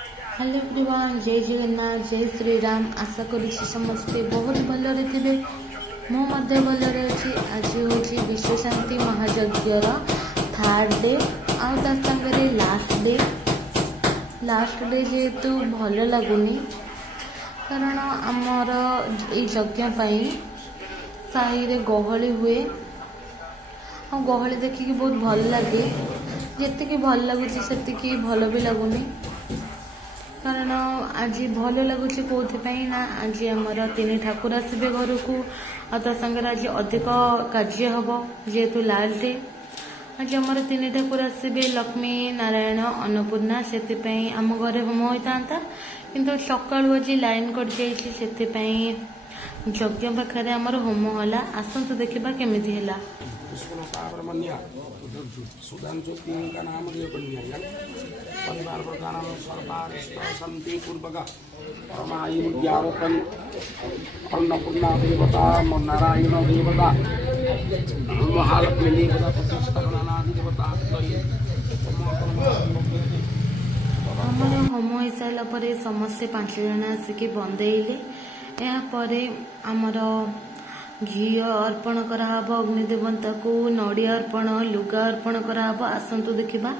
Hello everyone, जय जगन्नाथ, जय श्री राम। आशा करुँच समस्ते बहुत भलरे थे। मो भलरे अच्छी। आज हूँ विश्व शांति महायज्ञर थर्ड डे आंगे लास्ट डे जेहेतु भल लगुनि कारण आमर यज्ञ साही रे गहली हुए और गहली देखिकी बहुत भल लगे। जी भल लगुच से भल भी लगुनि कारण आज भल लगुच कौन ना आज आमर तीन ठाकुर आसबे घर को आगे आज अधिक कार्य हम जेहेतु लास्ट डे। आज आमर तीन ठाकुर आसबे लक्ष्मी नारायण अन्नपूर्णा से आम घरे होम होता किंतु सका आज लाइन कट जाइए यज्ञ पाखे आमर होम है। आसतु देखा केमी है का नाम परिवार प्रधान सर्वारिष्ट शांति पूर्वक अन्नपूर्णा देवता नारायण देवता महालक्ष्मी देवता प्रतिष्ठानादि देवता आमर होम हो सारापर समस्ते 5 जन आसिक बंदेले यापर आमर घी अर्पण कराब अग्निदेवता को नड़िया अर्पण लुगा अर्पण कराब। आसतु देखा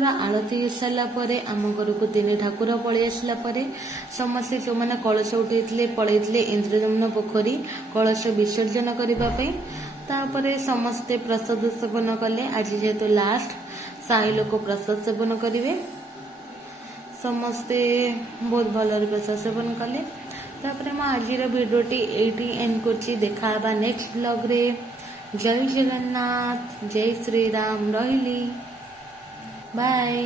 ठाकुरंकर आरती हो सारा पर आम घर को 3 ठाकुर पलि आसला समस्ते जो मैंने कलश उठे पलैते इंद्रदम्न पोखरी कलश विसर्जन करने तापर समस्ते प्रसाद सेवन कले। आज जेहेतु लास्ट साई लोक प्रसाद सेवन करेंगे समस्ते बहुत भल प्रसाद सेवन कले। तापर मैं आज भिडियोटी एटी एंड कर देखा नेक्स्ट ब्लॉग रे। जय जगन्नाथ जय श्री राम रही बाय।